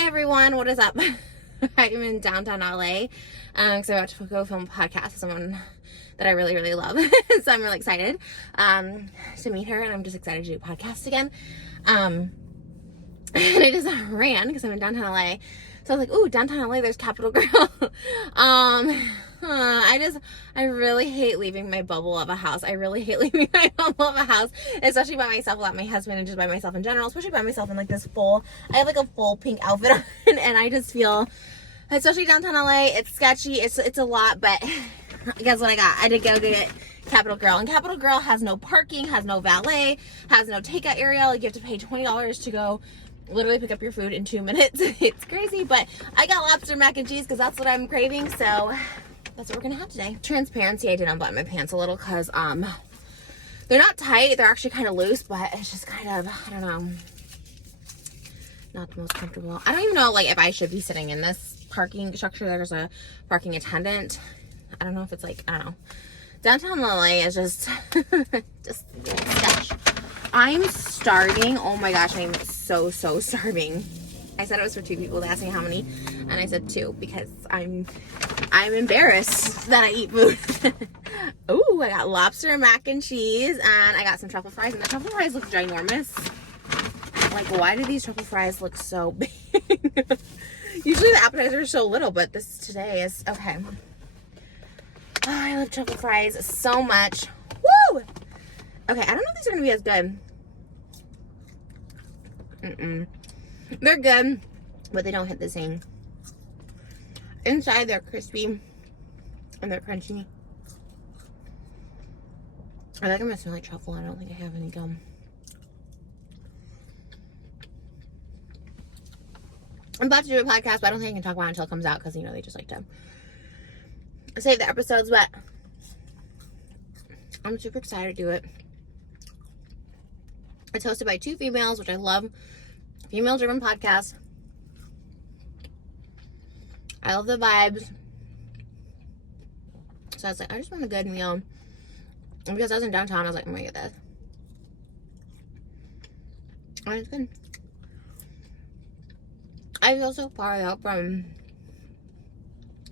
Hi everyone, what is up? I'm in downtown LA because I'm about to go film a podcast with someone that I really, really love. So I'm really excited to meet her, and I'm just excited to do podcasts again. And I just ran because I'm in downtown LA. So I was like, ooh, downtown LA, there's Capitol Girl. I really hate leaving my bubble of a house. I really hate leaving my bubble of a house, especially by myself without my husband, and just by myself in general, especially by myself in like this full, I have like a full pink outfit on, and I just feel, especially downtown LA, it's sketchy, it's a lot, but guess what I got? I did go get Capitol Girl, and Capitol Girl has no parking, has no valet, has no takeout area. Like, you have to pay $20 to go literally pick up your food in 2 minutes. It's crazy, but I got lobster mac and cheese because that's what I'm craving, so that's what we're gonna have today. Transparency, I did unbutton my pants a little because they're not tight, they're actually kind of loose, but it's just kind of, I don't know, not the most comfortable. I don't even know like if I should be sitting in this parking structure. There's a parking attendant. I don't know if it's like, I don't know. Downtown LA is just just sketch. I'm starving. Oh my gosh, I'm so starving. I said it was for 2 people. They asked me how many, and I said 2 because I'm embarrassed that I eat food. Ooh, I got lobster mac and cheese, and I got some truffle fries, and the truffle fries look ginormous. Like, why do these truffle fries look so big? Usually the appetizers are so little, but this today is okay. Oh, I love truffle fries so much. Woo! Okay, I don't know if these are gonna be as good. They're good, but they don't hit the same. Inside, they're crispy and they're crunchy. I think I'm gonna smell like truffle. I don't think I have any gum. I'm about to do a podcast, but I don't think I can talk about it until it comes out because, you know, they just like to save the episodes, but I'm super excited to do it. It's hosted by 2 females, which I love. Female-driven podcast. I love the vibes. So I was like, I just want a good meal. And because I was in downtown, I was like, I'm gonna get this. And it's good. I feel so far out from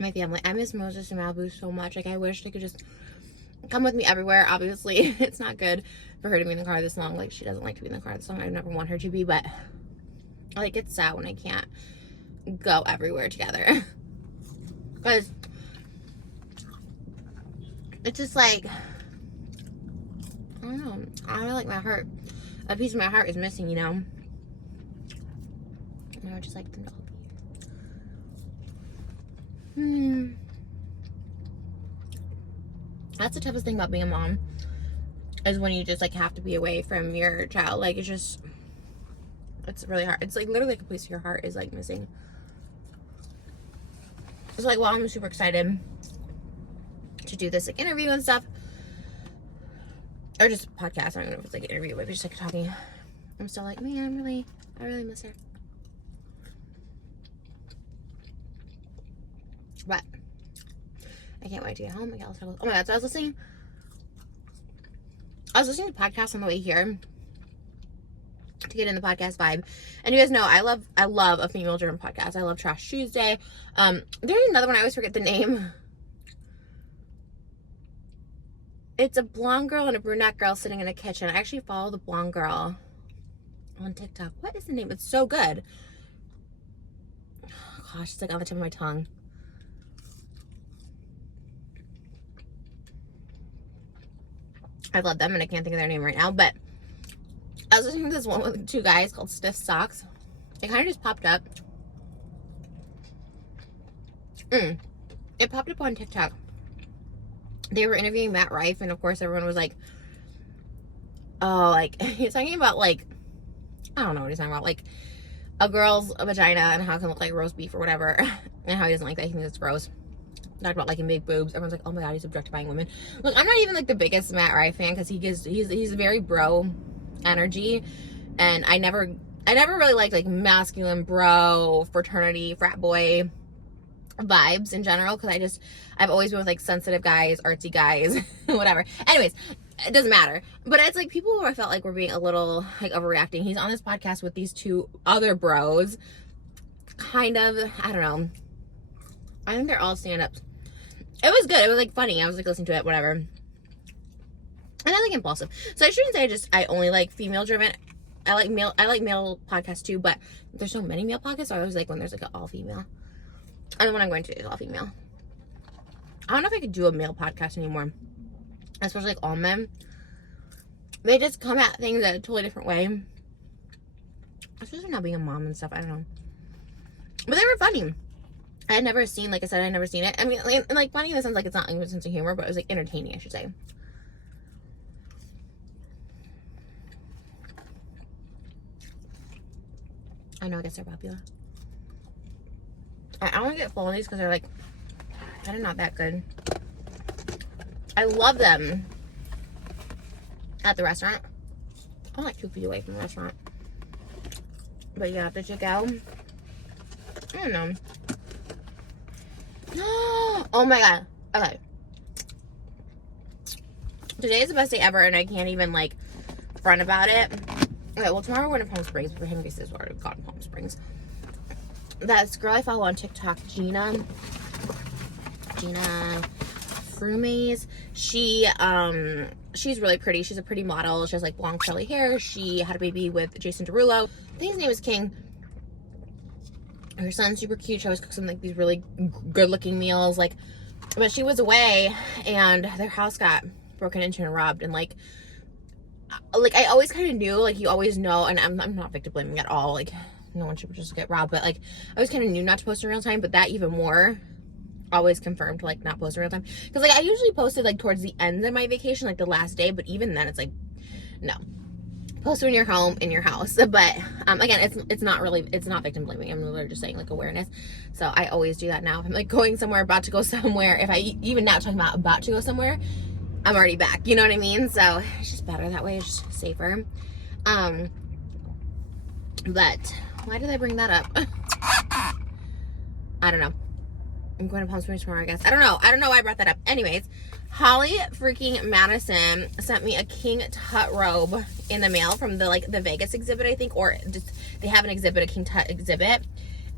my family. I miss Moses and Malibu so much. Like, I wish they could just come with me everywhere. Obviously, it's not good for her to be in the car this long. Like, she doesn't like to be in the car this long. I never want her to be, but like, it's sad when I can't go everywhere together. Because it's just like, I don't know. I feel like my heart, a piece of my heart is missing, you know? And I would just like them to all be here. That's the toughest thing about being a mom, is when you just like have to be away from your child. Like, it's just, it's really hard. It's like literally like a piece of your heart is like missing. It's like, well, I'm super excited to do this like interview and stuff, or just podcast. I don't know if it's like an interview, but just like talking. I'm still like, man, I really miss her. But I can't wait to get home. Oh my god, so I was listening to podcasts on the way here to get in the podcast vibe. And you guys know I love a female-driven podcast. I love Trash Tuesday. There's another one, I always forget the name. It's a blonde girl and a brunette girl sitting in a kitchen. I actually follow the blonde girl on TikTok. What is the name? It's so good. Oh, gosh, it's like on the tip of my tongue. I love them, and I can't think of their name right now, but I was listening to this one with 2 guys called Stiff Socks. It kind of just popped up. It popped up on TikTok. They were interviewing Matt Rife, and of course everyone was like, oh, like, he's talking about, like, I don't know what he's talking about, like, a girl's vagina and how it can look like roast beef or whatever, and how he doesn't like that. He thinks it's gross. Talked about liking big boobs. Everyone's like, oh my god, he's objectifying women. Look, I'm not even like the biggest Matt Rife fan, because he's very bro energy, and I never really liked like masculine bro fraternity frat boy vibes in general, because I've always been with like sensitive guys, artsy guys, whatever. Anyways, it doesn't matter. But it's like people who I felt like were being a little like overreacting. He's on this podcast with these 2 other bros, kind of, I don't know. I think they're all stand-ups. It was good. It was like funny. I was like listening to it, whatever. And I like impulsive. So I shouldn't say I only like female driven. I like male podcasts too, but there's so many male podcasts, so I always like when there's like an all female. And the one I'm going to is all female. I don't know if I could do a male podcast anymore. Especially like all men. They just come at things in a totally different way. Especially not being a mom and stuff. I don't know. But they were funny. I had never seen, like I said, I had never seen it. I mean, like funny in the sense like it's not like a sense of humor, but it was like entertaining, I should say. I know, I guess they're popular. I want to get full of these because they're like kind of not that good. I love them at the restaurant. I'm like 2 feet away from the restaurant. But yeah, did you go? I don't know. Oh my god. Okay. Today is the best day ever, and I can't even like front about it. Okay, well tomorrow we're going to Palm Springs, but Henry says we're already gone to Palm Springs. That's girl I follow on TikTok, Gina Frumaze. She's really pretty. She's a pretty model. She has like long curly hair. She had a baby with Jason Derulo. I think his name is King. Her son's super cute. She always cooks them like these really good looking meals. Like, but she was away and their house got broken into and robbed. And like I always kind of knew, like you always know, and I'm not victim blaming at all. Like no one should just get robbed, but like I always kind of knew not to post in real time, but that even more always confirmed to like not post in real time. Because like I usually posted like towards the end of my vacation, like the last day, but even then it's like, no. Post when you're home in your house. But again, it's not victim blaming. I'm literally just saying like awareness. So I always do that now. If I'm like going somewhere, about to go somewhere, if I even now talking about to go somewhere, I'm already back. You know what I mean? So it's just better that way. It's just safer. But why did I bring that up? I don't know. I'm going to Palm Springs tomorrow, I guess. I don't know why I brought that up. Anyways, Holly freaking Madison sent me a King Tut robe in the mail from the Vegas exhibit, I think, or just they have an exhibit, a King Tut exhibit,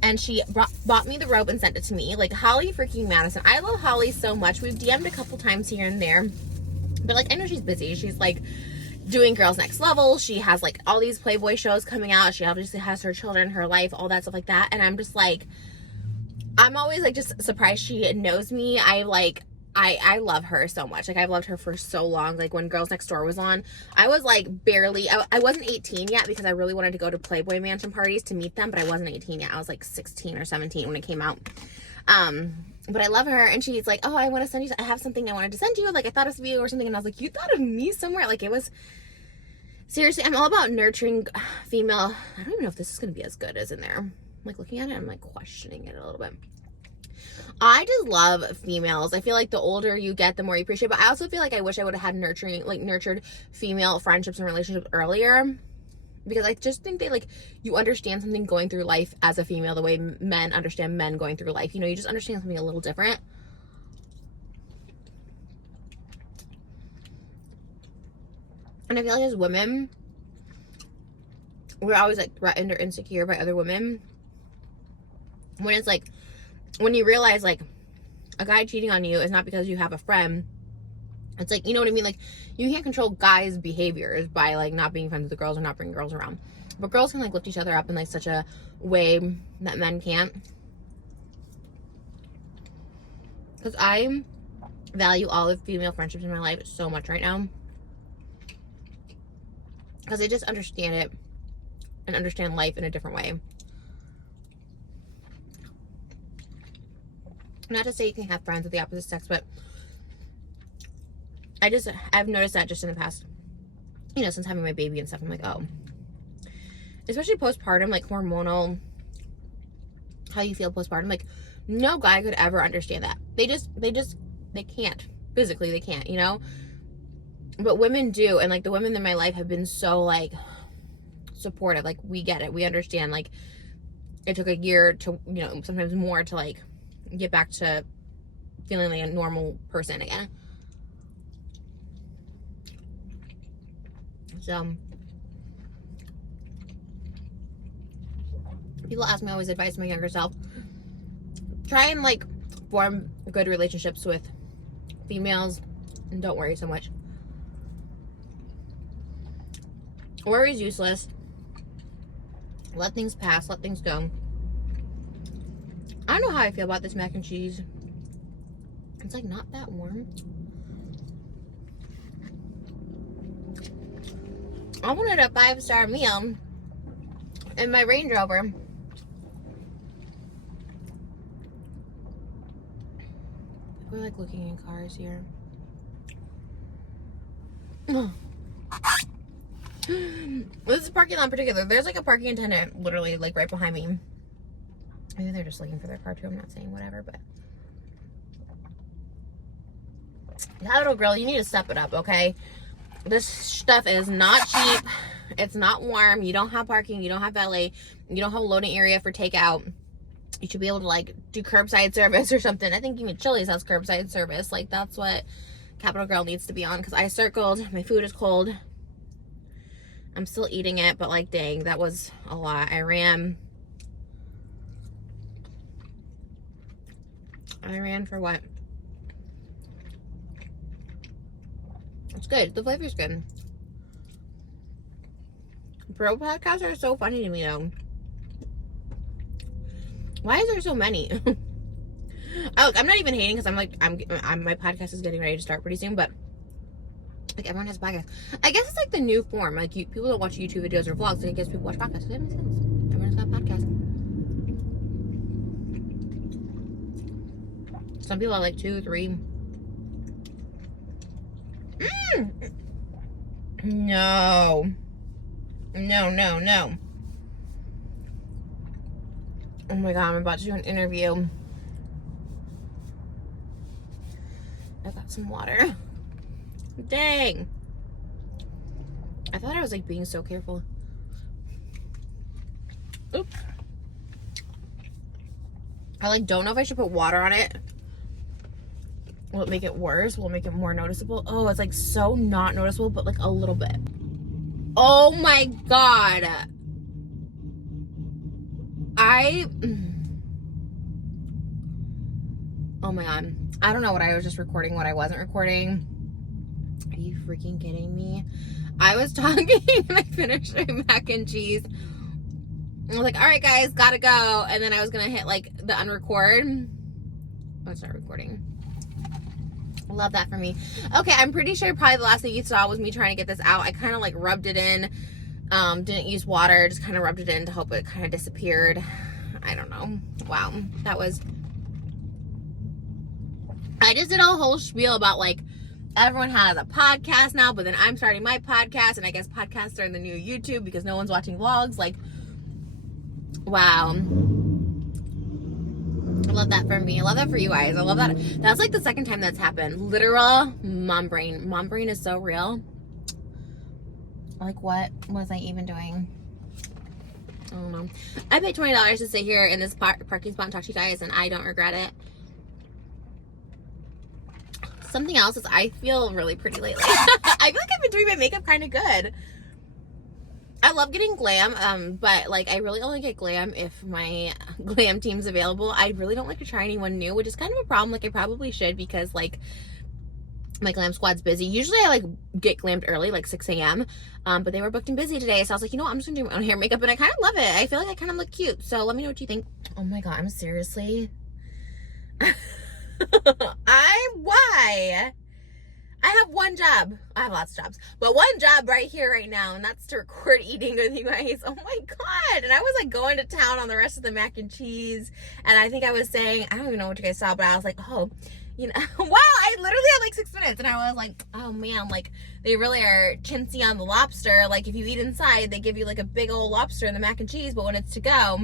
and she bought me the robe and sent it to me. Like Holly freaking Madison, I love Holly so much. We've DM'd a couple times here and there, but like I know she's busy. She's like doing Girls Next Level. She has like all these Playboy shows coming out. She obviously has her children, her life, all that stuff like that, and I'm just like, I'm always like just surprised she knows me. I love her so much. Like I've loved her for so long. Like when Girls Next Door was on, I was like barely, I wasn't 18 yet because I really wanted to go to Playboy Mansion parties to meet them, but I wasn't 18 yet. I was like 16 or 17 when it came out. But I love her, and she's like, oh, I want to send you, I have something I wanted to send you. Like I thought of you or something, and I was like, you thought of me somewhere? Like it was, seriously, I'm all about nurturing female. I don't even know if this is going to be as good as in there. I'm like looking at it, I'm like questioning it a little bit. I just love females. I feel like the older you get, the more you appreciate. But I also feel like I wish I would have had nurtured female friendships and relationships earlier. Because I just think they you understand something going through life as a female the way men understand men going through life. You know, you just understand something a little different. And I feel like as women, we're always like threatened or insecure by other women. When it's like, when you realize like a guy cheating on you is not because you have a friend. It's like, you know what I mean? Like you can't control guys' behaviors by like not being friends with the girls or not bringing girls around. But girls can like lift each other up in like such a way that men can't. Because I value all the female friendships in my life so much right now. Because I just understand it and understand life in a different way. Not to say you can have friends with the opposite sex, but I've noticed that just in the past, you know, since having my baby and stuff. I'm like, oh, especially postpartum, like hormonal, how you feel postpartum. Like no guy could ever understand that. They can't. Physically, they can't, you know? But women do. And like the women in my life have been so like supportive. Like we get it. We understand. Like it took a year to, you know, sometimes more to like get back to feeling like a normal person again. So, People ask me always advice my younger self. Try and like form good relationships with females and don't worry so much. Worry is useless. Let things pass, let things go. I don't know how I feel about this mac and cheese. It's like not that warm. I wanted a 5-star meal in my Range Rover. We're like looking in cars here. This parking lot in particular, there's like a parking attendant literally like right behind me. Maybe they're just looking for their car too. I'm not saying whatever, but that little girl, you need to step it up, okay? This stuff is not cheap. It's not warm. You don't have parking. You don't have valet. You don't have a loading area for takeout. You should be able to like do curbside service or something. I think even Chili's has curbside service. Like that's what Capital Girl needs to be on, because I circled. My food is cold. I'm still eating it, but like dang, that was a lot. I ran for what? It's good. The flavor's good. Bro podcasts are so funny to me though. Why is there so many? Oh, look, I'm not even hating because I'm my podcast is getting ready to start pretty soon, but like everyone has podcasts. I guess it's like the new form. Like people don't watch YouTube videos or vlogs. I guess people watch podcasts. That makes sense. Everyone's got podcasts. Some people are like 2, 3. No. Oh my god, I'm about to do an interview. I got some water. Dang. I thought I was like being so careful. Oops. I like don't know if I should put water on it. Will it make it worse? Will it make it more noticeable? Oh, it's like so not noticeable, but like a little bit. Oh my god. Oh my god. I don't know what I was just recording, what I wasn't recording. Are you freaking kidding me? I was talking and I finished my mac and cheese. I was like, all right guys, gotta go. And then I was gonna hit like the unrecord. Oh, it's not recording. Love that for me. Okay, I'm pretty sure probably the last thing you saw was me trying to get this out. I kind of like rubbed it in. Didn't use water, just kind of rubbed it in to hope it kind of disappeared. I don't know. Wow, that was... I just did a whole spiel about like everyone has a podcast now, but then I'm starting my podcast, and I guess podcasts are in the new YouTube because no one's watching vlogs. Like, wow. I love that for me. I love that for you guys. I love that. That's like the second time that's happened. Literal mom brain. Mom brain is so real. Like, what was I even doing? I don't know. I paid $20 to sit here in this parking spot and talk to you guys, and I don't regret it. Something else is I feel really pretty lately. I feel like I've been doing my makeup kind of good. I love getting glam, but like I really only get glam if my glam team's available. I really don't like to try anyone new, which is kind of a problem. Like I probably should, because like my glam squad's busy. Usually I like get glammed early, like 6 a.m. But they were booked and busy today, so I was like, you know what, I'm just gonna do my own hair and makeup, and I kind of love it. I feel like I kind of look cute. So let me know what you think. Oh my god, I'm seriously. Why? I have one job. I have lots of jobs, but one job right here, right now, and that's to record eating with you guys. Oh my god. And I was like going to town on the rest of the mac and cheese, and I think I was saying, I don't even know what you guys saw, but I was like, oh, you know, wow, I literally had like 6 minutes, and I was like, oh man, like they really are chintzy on the lobster. Like if you eat inside, they give you like a big old lobster in the mac and cheese, but when it's to go,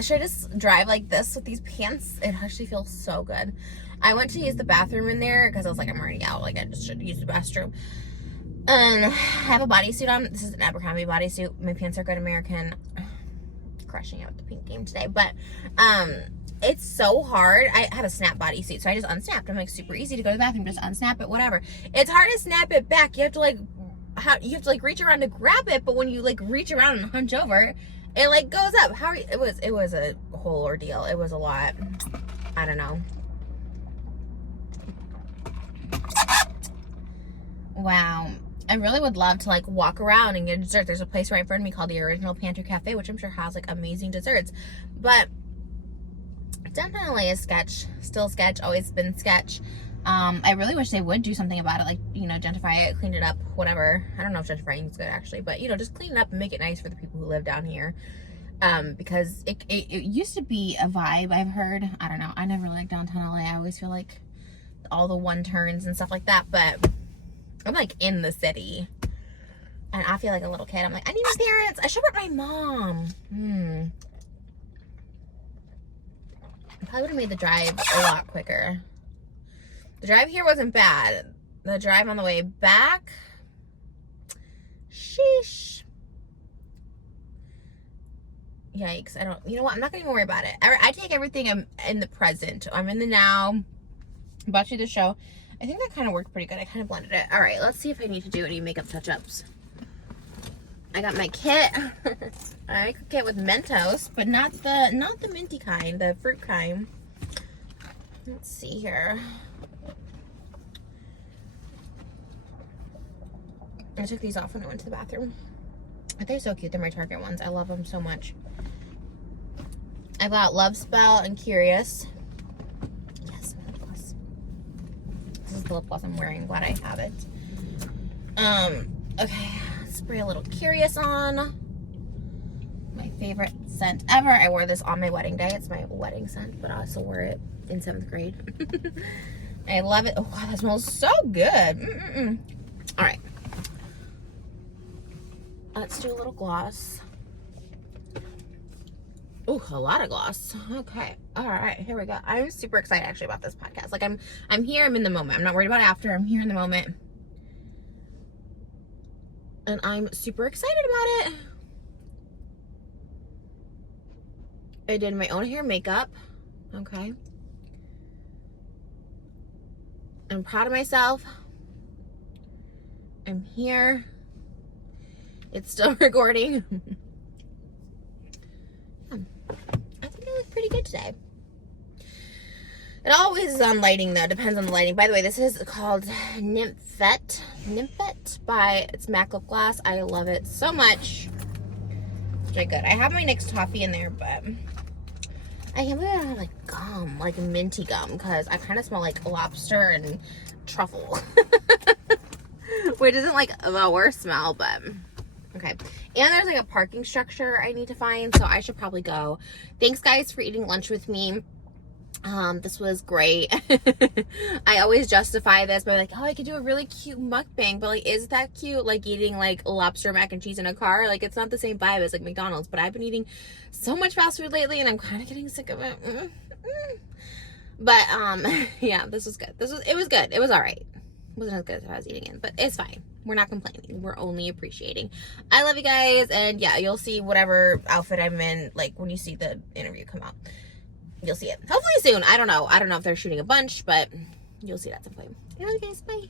should I just drive like this with these pants? It actually feels so good. I went to use the bathroom in there because I was like, I'm already out. Like, I just should use the bathroom. And I have a bodysuit on. This is an Abercrombie bodysuit. My pants are Good American. Crushing it with the pink game today. But it's so hard. I have a snap bodysuit, so I just unsnapped. I'm like, super easy to go to the bathroom. Just unsnap it, whatever. It's hard to snap it back. You have to like how you have to like reach around to grab it, but when you like reach around and hunch over, it like goes up. How are you, it was a whole ordeal. It was a lot. I don't know. Wow. I really would love to like walk around and get a dessert. There's a place right in front of me called the Original Pantry Cafe, which I'm sure has like amazing desserts. But definitely a sketch. Still sketch. Always been sketch. I really wish they would do something about it, like, you know, gentrify it, clean it up, whatever. I don't know if gentrifying is good actually, but you know, just clean it up and make it nice for the people who live down here. Because it used to be a vibe, I've heard. I don't know. I never liked downtown LA. I always feel like all the one turns and stuff like that, but I'm like in the city and I feel like a little kid. I'm like, I need my parents. I should have brought my mom. Probably would have made the drive a lot quicker. The drive here wasn't bad. The drive on the way back, sheesh. Yikes. You know what? I'm not going to even worry about it. I take everything in the present. I'm in the now. I'm about to do the show. I think that kind of worked pretty good. I kind of blended it. All right, let's see if I need to do any makeup touch-ups. I got my kit. I make a kit with Mentos, but not the minty kind, the fruit kind. Let's see here. I took these off when I went to the bathroom. They're so cute. They're my Target ones. I love them so much. I've got Love Spell and Curious. Yes, my lip gloss. This is the lip gloss I'm wearing. Glad I have it. Okay. Spray a little Curious on. My favorite scent ever. I wore this on my wedding day. It's my wedding scent, but I also wore it in 7th grade. I love it. Oh, wow, that smells so good. All right. Let's do a little gloss. Ooh, a lot of gloss. Okay. All right, here we go. I'm super excited actually about this podcast. Like I'm here, I'm in the moment. I'm not worried about after. I'm here in the moment. And I'm super excited about it. I did my own hair and makeup. Okay. I'm proud of myself. I'm here. It's still recording. I think I look pretty good today. It always is on lighting though. Depends on the lighting. By the way, this is called Nymphette by it's MAC lip gloss. I love it so much. It's very good. I have my NYX toffee in there, but I can't believe I don't have like gum, like minty gum, because I kind of smell like lobster and truffle. Which isn't like the worst smell, but okay. And there's like a parking structure I need to find, so I should probably go. Thanks guys for eating lunch with me. This was great. I always justify this by like, oh, I could do a really cute mukbang, but like, is that cute? Like eating like lobster mac and cheese in a car? Like, it's not the same vibe as like McDonald's, but I've been eating so much fast food lately and I'm kind of getting sick of it. But yeah, this was good. It was good. It was all right. It wasn't as good as I was eating it, but it's fine. We're not complaining. We're only appreciating. I love you guys, and yeah, you'll see whatever outfit I'm in like when you see the interview come out. You'll see it hopefully soon. I don't know if they're shooting a bunch, but you'll see that at some point. I love you guys. Bye.